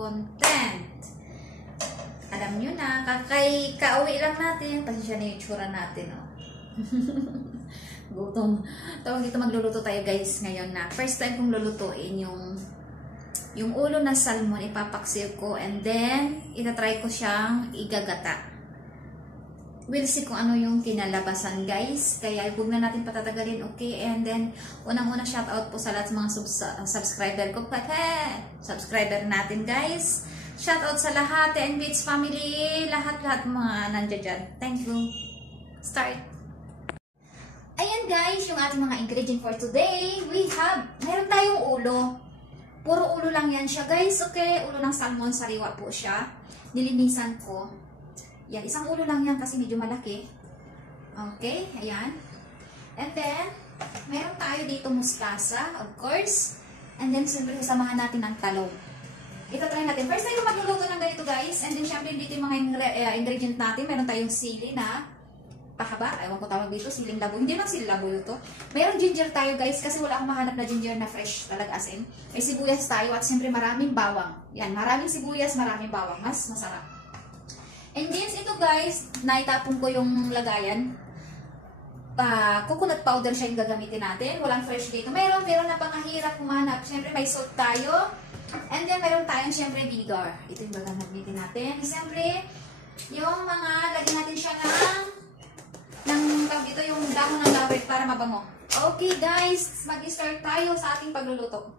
content. Alam nyo na, kauwi lang natin. Pasensya na yung tsura natin, oh. Gutom. Tawag dito, magluluto tayo guys ngayon na. First time kong lulutuin yung ulo na salmon, ipapaksiw ko. And then, itatry ko siyang igagata. We'll see kung ano yung kinalabasan guys. Kaya huwag na natin patatagalin, okay? And then, unang-una shoutout po sa lahat mga subscriber ko. Subscriber natin guys. Shoutout sa lahat, and Beats family. Lahat-lahat mga nandiyan dyan. Thank you. Start. Ayan guys, yung ating mga ingredient for today. Meron tayong ulo. Puro ulo lang yan siya guys, okay? Ulo ng salmon, sariwa po siya. Nilinisan ko. Yan, isang ulo lang yan kasi medyo malaki. Okay, ayan. And then, meron tayo dito mustasa, of course. And then, siyempre, sasamahan natin ng talong. Ito try natin. First time magluluto ng ganito guys. And then, siyempre, dito yung mga ingredient natin. Meron tayong sili na pahaba. Ewan ko tawag dito, siling labo. Hindi naman siling labo ito. Meron ginger tayo guys kasi wala akong mahanap na ginger na fresh talaga as in. May sibuyas tayo at siyempre maraming bawang. Yan, maraming sibuyas, maraming bawang. Mas masarap. And then, ito guys, naitapon ko yung lagayan. Coconut powder siya yung gagamitin natin. Walang fresh dito. Meron na pangahirap kumanap. Siyempre, may salt tayo. And then, meron tayong siyempre vinegar. Ito yung gagamitin natin. Siyempre, yung mga, lagyan natin siya dito yung dahon ng laurel para mabango. Okay guys, mag-start tayo sa ating pagluluto.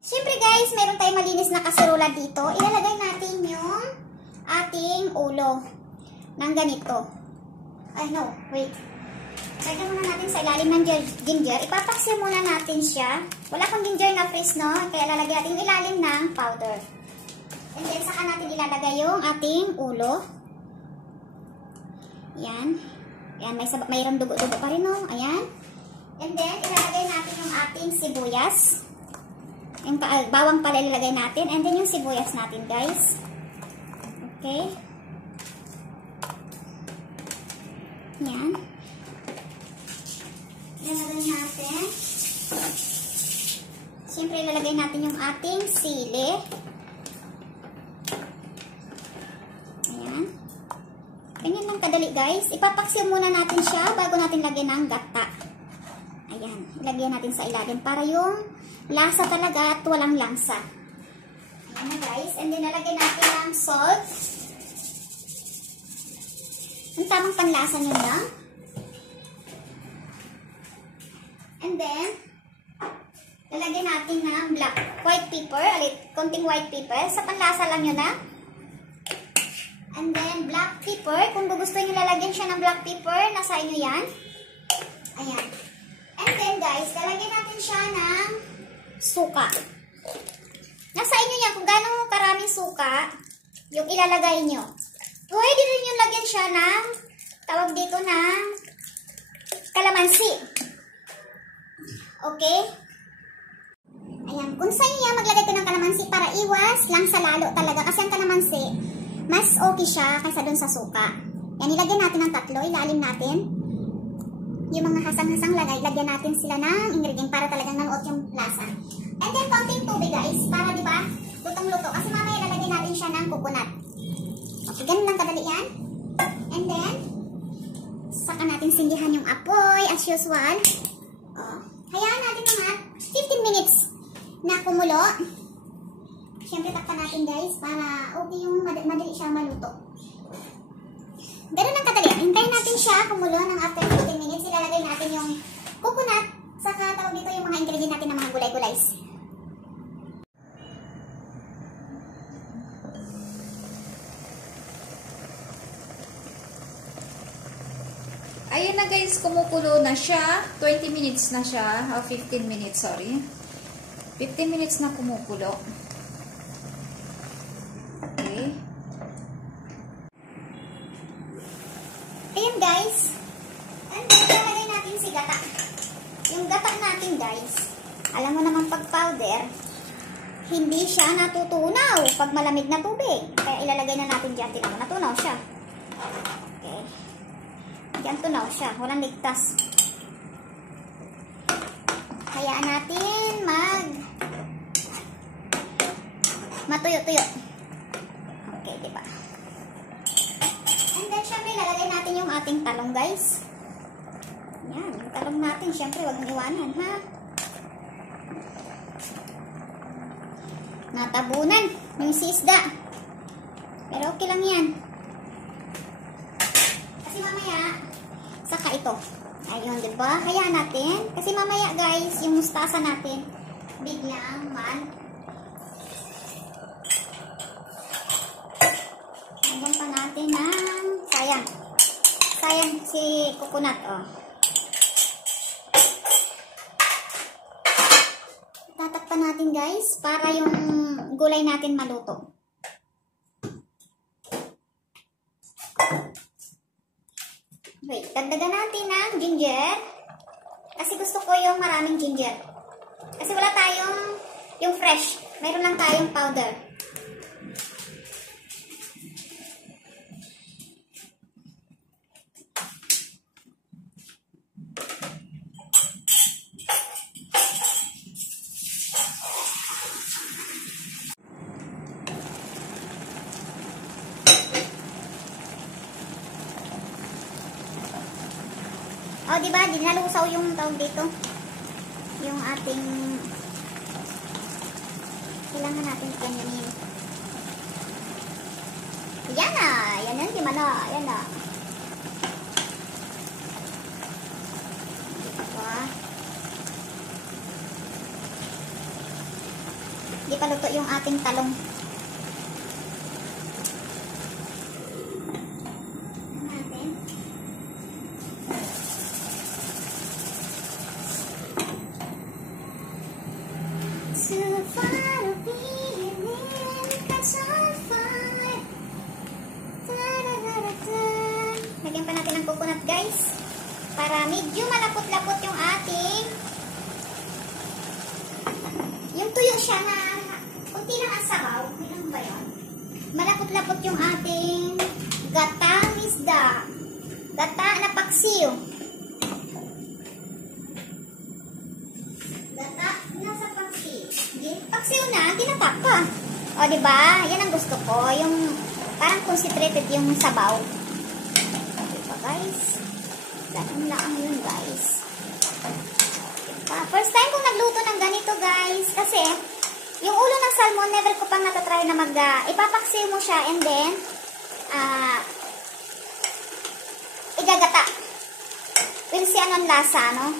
Siyempre guys, meron tayong malinis na kaserola dito. Ilalagay natin yung ating ulo ng ganito. Ay no, wait. Lagyan muna natin sa ilalim ng ginger. Ipapaksiw muna natin siya. Wala akong ginger na freeze, no? Kaya lalagyan natin yung ilalim ng powder. And then, saka natin ilalagay yung ating ulo. Yan. Yan, mayroong dugo-dugo pa rin, no? Ayan. And then, ilalagay natin yung ating sibuyas. Yung bawang pala ilalagay natin. And then, yung sibuyas natin, guys. Okay. Yan. Ilalagay natin. Siyempre, ilalagay natin yung ating sili. Ayan. Ganyan lang kadali, guys. Ipapaksiw muna natin siya bago natin lagyan ng gata. Ayan. Ilagyan natin sa ilalim para yung lasa talaga at walang lansa. Ayan na, guys. And then, nalagyan natin ng salt. Ang tamang panlasa nyo lang. And then, lalagyan natin ng white pepper. Konting white pepper. Sa panlasa lang nyo na. And then, black pepper. Kung gusto nyo lalagyan siya ng black pepper, nasa inyo yan. Ayan. And then, guys, lalagyan natin siya ng suka. Nasa inyo yan. Kung gano'ng karaming suka, yung ilalagay nyo. Pwede rin yung lagyan siya ng, tawag dito ng kalamansi. Okay? Ayan. Kung sa inyo yan, maglagay ko ng kalamansi para iwas lang sa lalo talaga. Kasi ang kalamansi, mas okay siya kaysa dun sa suka. Yan, ilagyan natin ng tatlo. Ilalim natin. Yung mga hasang-hasang lagyan natin sila ng ingredient para talagang nanuot yung lasa. And then, konting tubig guys. Para diba, lutong-luto. Kasi mamaya lalagyan natin siya ng coconut. Okay, ganun lang kadali yan. And then, saka natin sindihan yung apoy as usual. Hayaan natin mga 15 minutes na kumulo. Siyempre, takpan natin guys para okay yung madali siya maluto. Ganun lang kadali. Hintayin natin siya kumulo ng after 15 minutes. Ilalagay natin yung coconut. Saka tawag dito yung mga ingredient natin ng mga gulay-gulays. Ayan na guys, kumukulo na siya. 20 minutes na siya. 15 minutes, sorry. 15 minutes na kumukulo. Okay. Ayan guys. And then, ilalagay natin si gata. Yung gata natin guys, alam mo naman pag powder, hindi siya natutunaw pag malamig na tubig. Kaya ilalagay na natin dyan. Tingnan mo, natunaw siya. Okay. Diyan tunaw siya. Walang ligtas. Hayaan natin matuyo-tuyo. Okay, diba? And then, syempre, lalagay natin yung ating talong, guys. Yan, yung talong natin, syempre, huwag mong iwanan, ha? Natabunan yung sisda. Pero okay lang yan. Kasi mamaya, saka ito. Ayun, diba? Hayaan natin. Kasi mamaya, guys, yung mustasa natin, biglang lagyan pa natin ng sayang si coconut, oh. Tatakpan natin, guys, para yung gulay natin maluto. Wait, dagdagan natin ng ginger. Kasi gusto ko yung maraming ginger. Kasi wala tayong yung fresh. Mayroon lang tayong powder. O, diba? Di nalusaw yung tawag dito. Yung ating kailangan natin kanyanin. Yan na! Yan yan, di mana. Yan na. Diba? Di pa luto yung ating talong. Lagyan pa natin ng coconut, guys, para medyo malapot-lapot yung ating yung tuyo siya na kunti lang ang sabaw. Ano ba yun? Malapot-lapot yung ating gatang isda, gata na paksiw, gata na sa paksiw. Paksiw na, tinatak pa. O, diba? Yan ang gusto ko. Yung parang concentrated yung sabaw. Diba, guys? Ganun lang yun, guys. First time kong nagluto ng ganito, guys. Kasi, yung ulo ng salmon, never ko pang natatry na ipapaksiw mo siya and then, igagata. We'll see anong lasa, no?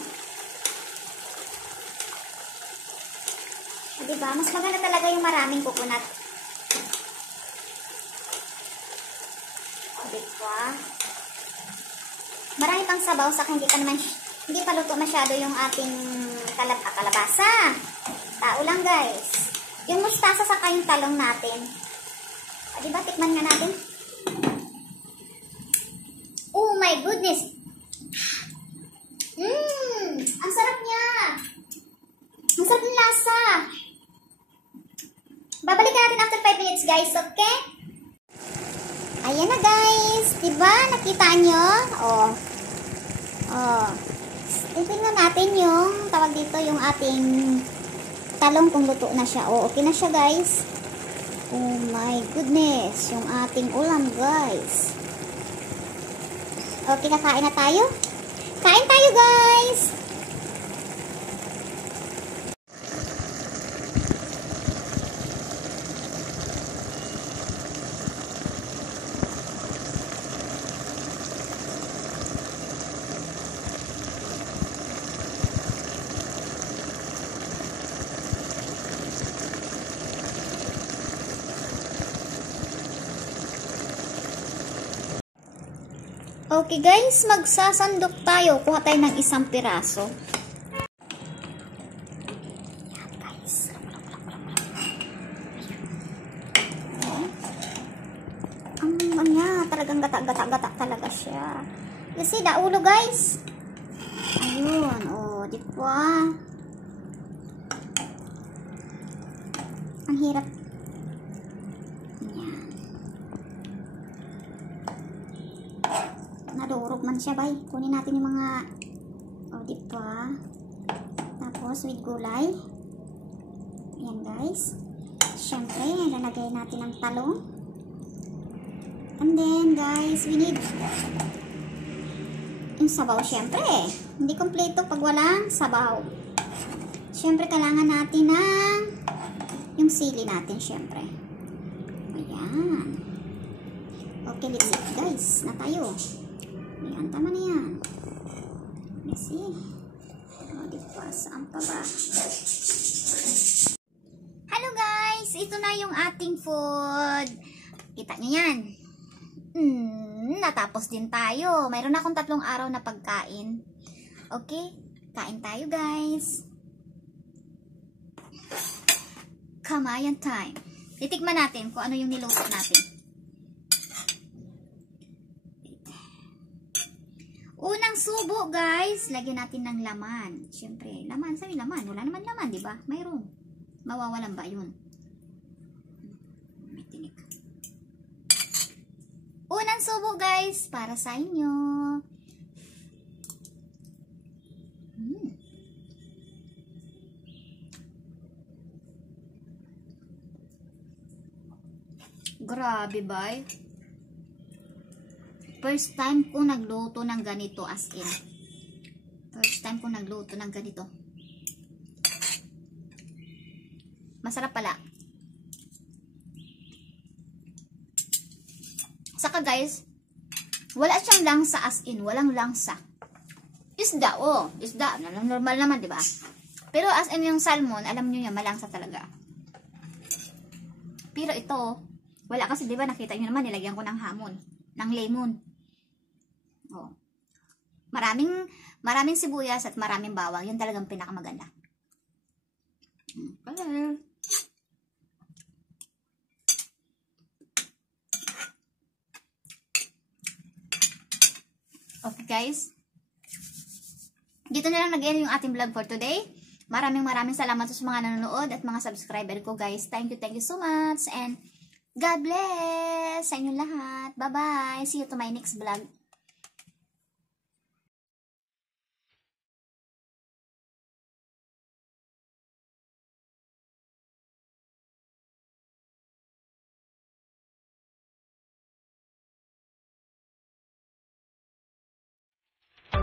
Diba? Mas maganda talaga yung maraming coconut. Diba? Marami pang sabaw sa hindi pa luto masyado yung ating kalabasa. Tao lang, guys. Yung mustasa saka yung talong natin. Diba? Tikman nga natin. Oh my goodness! Ang sarap niya! Ang sarap ng lasa! Babalikan natin after 5 minutes, guys, okay? Ayan na, guys. Diba? Nakita nyo? Oh. Tingnan natin yung tawag dito, yung ating talong kung luto na siya. Oh, okay na siya, guys. Oh my goodness. Yung ating ulam, guys. Okay, kakain na tayo. Kain tayo, guys. Okay, guys, magsasandok tayo. Kuha tayo ng isang piraso. Yan, guys. Ang niya, talagang gata-gata talaga siya. Kasi daulo, guys. Ayun, oh, di ba? Ang hirap. Nadurog man siya, bay. Kunin natin yung mga diba? Tapos with gulay. Ayan, guys. Syempre, ilalagay natin ang talong. And then, guys, we need yung sabaw, syempre. Hindi kompleto pag walang sabaw. Syempre, kailangan natin ng yung sili natin, syempre. Ayan. Okay, let's eat, guys. Na tayo. Ayan, tama na yan. Let's see. O, diba? Saan pa ba? Hello, guys! Ito na yung ating food. Kita nyo yan. Natapos din tayo. Mayroon akong 3 araw na pagkain. Okay? Kain tayo, guys. Kamayan time. Titikman natin kung ano yung niluto natin. Unang subo, guys. Lagyan natin ng laman. Siyempre, laman. Sabi laman. Wala naman laman, di ba? Mayroon. Mawawalan ba yun? May tinik. Unang subo, guys. Para sa inyo. Grabe ba? First time ko nagluto ng ganito, as in. First time ko nagluto ng ganito. Masarap pala. Saka guys, wala siyang langsa, as in. Walang langsa. Isda, oh. Isda. Normal naman, di ba? Pero as in yung salmon, alam nyo yan, malangsa talaga. Pero ito, wala kasi, di ba, nakita nyo naman, nilagyan ko ng hamon, ng lemon. Oh. Maraming sibuyas at maraming bawang. Yun talagang pinakamaganda. Okay, guys. Dito na lang nag-end yung ating vlog for today. Maraming salamat sa mga nanonood at mga subscriber ko, guys. Thank you so much. And God bless sa inyong lahat. Bye-bye. See you to my next vlog.